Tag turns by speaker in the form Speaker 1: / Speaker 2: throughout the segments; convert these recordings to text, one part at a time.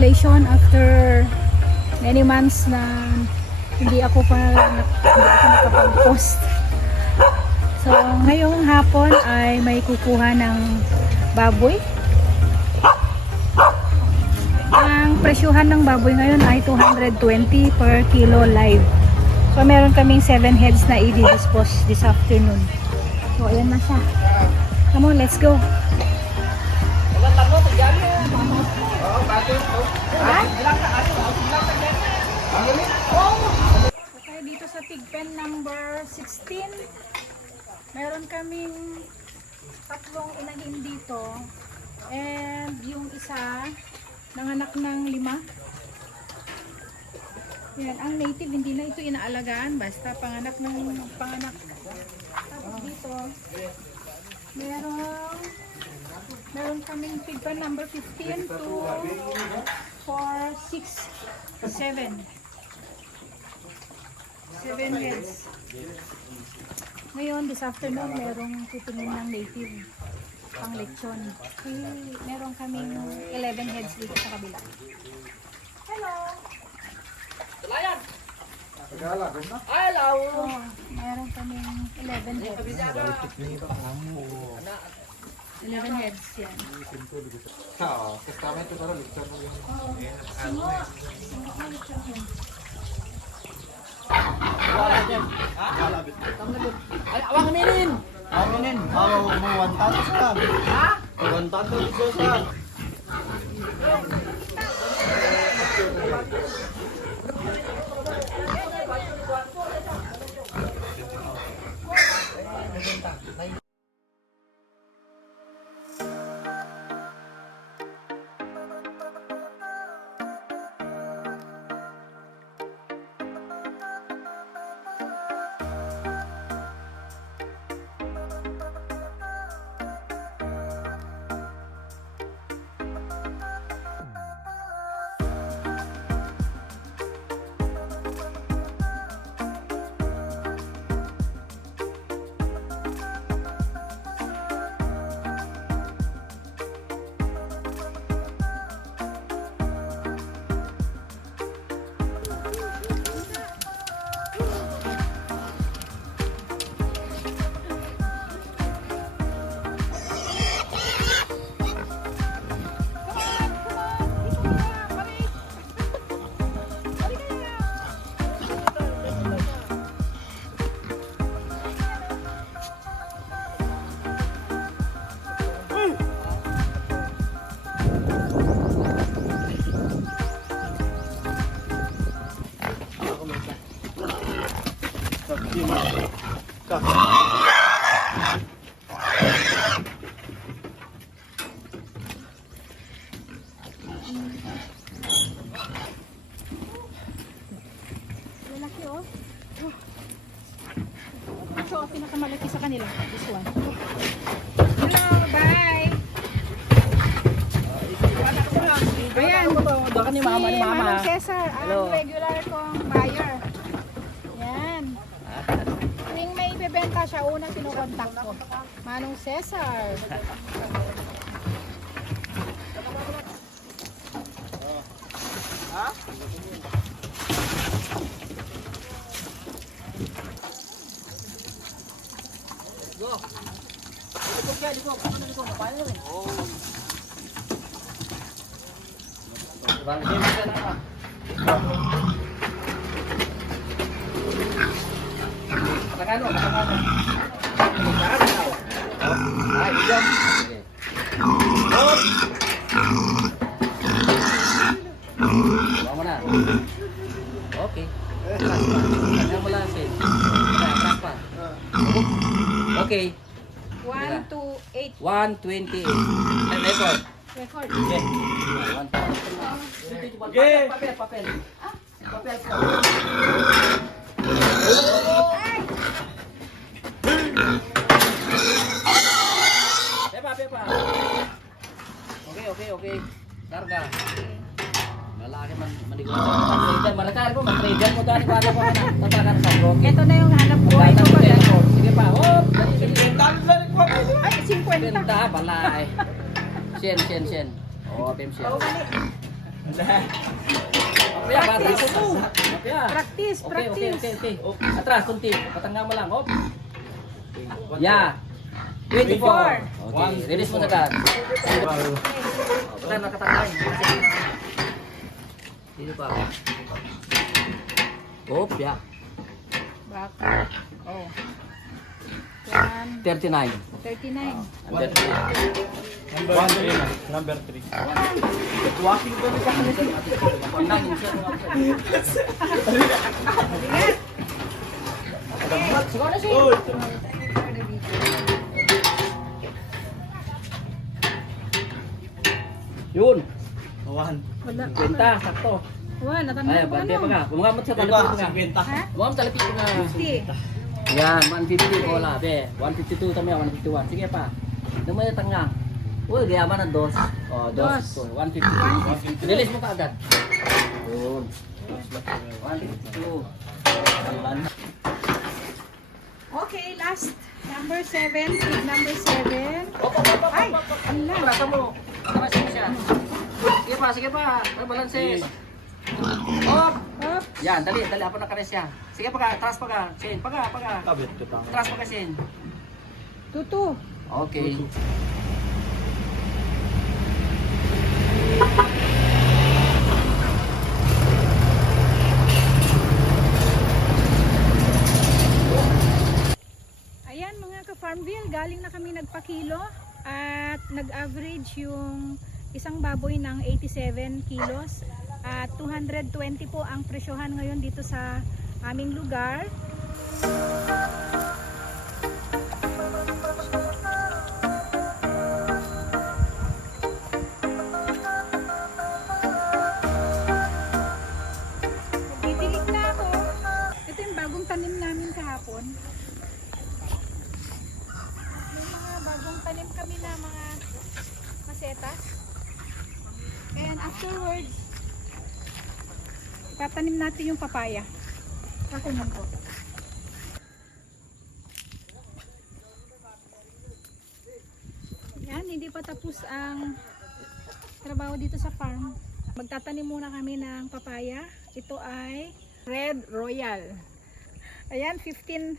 Speaker 1: congratulations after many months na hindi ako pa hindi ako nakapag-post. So, ngayong hapon ay may kukuha ng baboy. Ang presyuhan ng baboy ngayon ay 220 per kilo live. So, meron kaming 7 heads na i-dispose this afternoon. So, ayan na siya. Come on, let's go. Okay, dito sa pigpen number 16, meron kaming tatlong inahin dito. And yung isa, nanganak ng lima. Yan, ang native, hindi na ito inaalagaan. Basta panganak ng panganak. Tapos dito, meron meron kaming pigpen number 15 to 4, 6, 7. 7 heads. Ngayon, this afternoon, merong titingin ng native pang lechon. Eh, meron kaming 11 heads dito sa kabila. Hello!
Speaker 2: Hello.
Speaker 1: Oh, meron kaming 11 heads. 11 heads yan.
Speaker 3: Oo, kasama ito parang lechon mo yung
Speaker 1: Oh, singo. Singo ko lechon yan.
Speaker 2: Ay, awang ninin.
Speaker 4: Aminin, mau mau wantatos ka.
Speaker 2: Ha?
Speaker 4: Wantatos ko sa.
Speaker 1: Lalaki oh. Oh. Ito ang pinakamalaki sa kanila. This one. Hello, bye! Ayan.
Speaker 2: Baka ni mama ni mama.
Speaker 1: Manong Cesar, ang regular kong buyer. Yan. Ibebenta siya, unang kinukontak ko. Manong Cesar.
Speaker 2: Bang sim ka na. Pakano, pakano. Ay, diyan. Bawa mo na. Okay. Ano mo pa. Okay.
Speaker 1: 1, 2, 8.
Speaker 2: 120. Time record.
Speaker 1: Record.
Speaker 2: Okay. Okay. Papel, papel. Papel Pepa, pepa. Okay, okay, okay. Karga. Malaki man manigo. Trader, malakari ko, mag-trader mo dahil para ko na. Tatakan sa broke.
Speaker 1: Ito na yung hanap ko. Ito ba?
Speaker 2: tempo. Sige pa. Oh, dali, dali.
Speaker 1: Ay, 50.
Speaker 2: Benta, balay. Sien, sien, sien. Oh, pem sien. Papaya, bata ko to. Papaya.
Speaker 1: Practice,
Speaker 2: Okay, okay,
Speaker 1: practice.
Speaker 2: okay, okay. Oh, atras, kunti. Patangga mo lang, hop. Yeah. 24. Okay, release mo na agad. Wala, nakatangay. Dito pa. Hop, yeah.
Speaker 1: Back. Oh. One,
Speaker 2: 39.
Speaker 1: 39.
Speaker 2: Under 3.
Speaker 4: Number 3 na. Number 3. Washington pa kanina.
Speaker 2: Siguro na siya. Yun.
Speaker 4: One.
Speaker 1: Wala.
Speaker 2: Kwenta, sakto.
Speaker 1: Wala, natanda
Speaker 2: Ay,
Speaker 1: ko
Speaker 2: bante pa nga. Bumangamot sa talipin nga.
Speaker 4: 50.
Speaker 1: Ha?
Speaker 2: Bumangamot sa talipin nga.
Speaker 1: 50.
Speaker 2: Yan, 150 ko wala. Be, 152 kami, 151. Sige pa. Nung may tanga. Uy, gayaman ng dos. Oh, dos.
Speaker 1: Dos.
Speaker 2: So, 152. Release mo ka agad. Yun. 152.
Speaker 1: Okay, last. Number 7. Pig number 7.
Speaker 2: Op, op, op, op,
Speaker 1: Ay, ala.
Speaker 2: Rasa mo. Sige pa, sige pa. Ano balances?
Speaker 1: Up.
Speaker 2: Yan, dali, dali. Apo na ka siya. Sige pa ka, tras pa ka. Chain, pa ka, pa ka.
Speaker 4: Kabit ko tama.
Speaker 2: Tras pa ka, Chain.
Speaker 1: Tutu.
Speaker 2: Okay.
Speaker 1: Ayan mga ka-Farmville, galing na kami nagpakilo at nag-average yung isang baboy ng 87 kilos at 220 po ang presyohan ngayon dito sa aming lugar. Nagdidilig na ako. Ito yung bagong tanim namin kahapon. May mga bagong tanim kami na mga masetas. And afterwards, tatanim natin yung papaya. Kakunan ko. Yan, hindi pa tapos ang trabaho dito sa farm. Magtatanim muna kami ng papaya. Ito ay Red Royal. Ayan, 15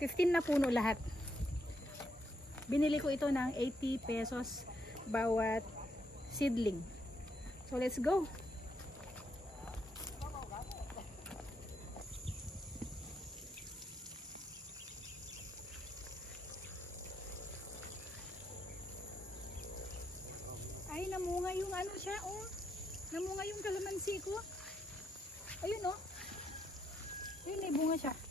Speaker 1: 15 na puno lahat. Binili ko ito ng 80 pesos bawat seedling. So let's go. Ay, namunga yung ano siya, oh. Namunga yung kalamansi ko. Ayun, oh. Ayun, may bunga siya.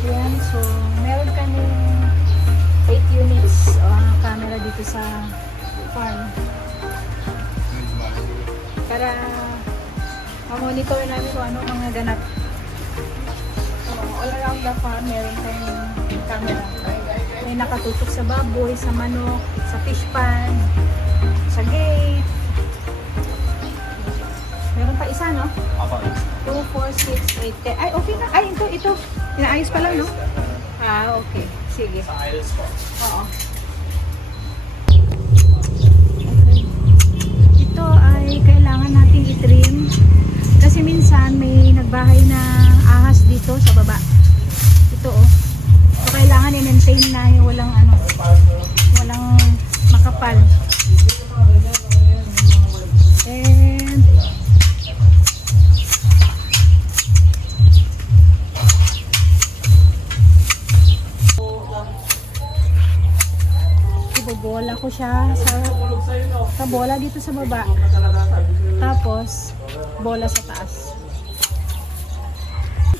Speaker 1: Yan, so meron kami 8 units uh, camera dito sa farm. Para ma-monitor namin kung ano mga ganap. So, all around the farm, meron kayong camera. May nakatutok sa baboy, sa manok, sa fish pan, 4, 6, 8, 10. Ay, okay na. Ay, ito, ito. Inaayos pa lang, no? Ah, okay. Sige.
Speaker 4: Po.
Speaker 1: Oo. Okay. Ito ay kailangan nating itrim. Kasi minsan may nagbahay ibobola ko siya sa, sa bola dito sa baba. Tapos, bola sa taas.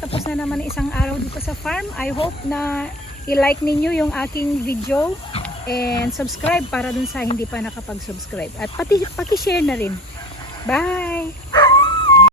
Speaker 1: Tapos na naman isang araw dito sa farm. I hope na i-like ninyo yung aking video and subscribe para dun sa hindi pa nakapag-subscribe. At pati paki-share na rin. Bye!